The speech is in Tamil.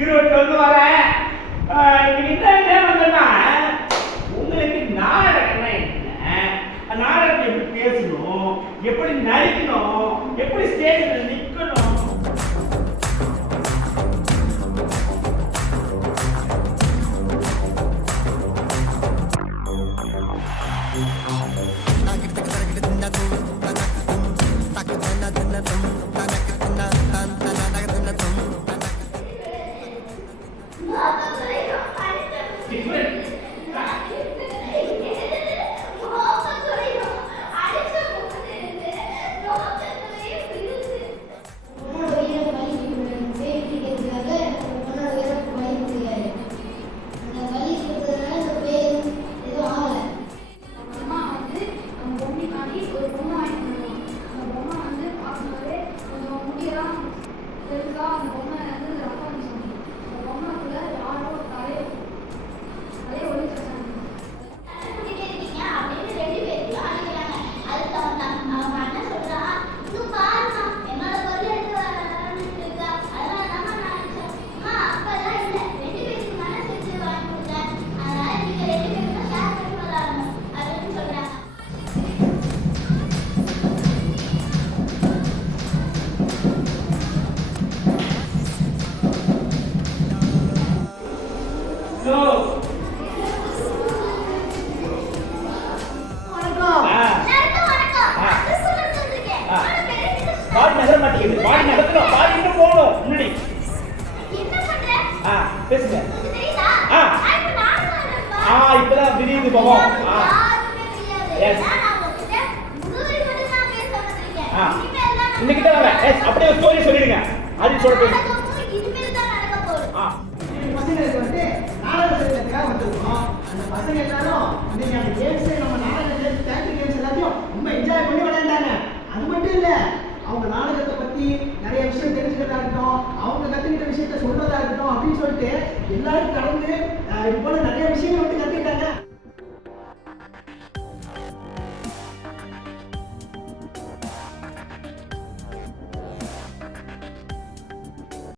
ஈரோட்டில் வந்து வரேன். என்ன வந்தேன்னா உங்களுக்கு நாடகம்னா என்ன, நாடகத்தை எப்படி பேசணும், எப்படி நடிக்கணும், எப்படி ஸ்டேஜில் நிற்கணும். இப்பதான் விரியுது போவோம். இன்னைக்கிட்ட வரேன். அப்படியே ஸ்டோரி சொல்லிடுங்க. அது சொல்ல பசங்களுக்கு வந்து நாடகத்துக்காக வந்துருக்கோம். அந்த பசங்க எல்லாரும் இன்னைக்கு அந்த கேம்ஸ் நம்ம நாடகம் தேட்டர் கேம்ஸ் எல்லாத்தையும் ரொம்ப என்ஜாய் பண்ணி விளையாண்டாங்க. அது மட்டும் இல்லை, அவங்க நாடகத்தை பற்றி நிறைய விஷயம் தெரிஞ்சுக்கிறதா இருக்கட்டும், அவங்க கற்றுக்கிட்ட விஷயத்த சொல்றதா இருக்கட்டும் அப்படின்னு சொல்லிட்டு எல்லாரும் கலந்து இது போல நிறைய விஷயங்கள்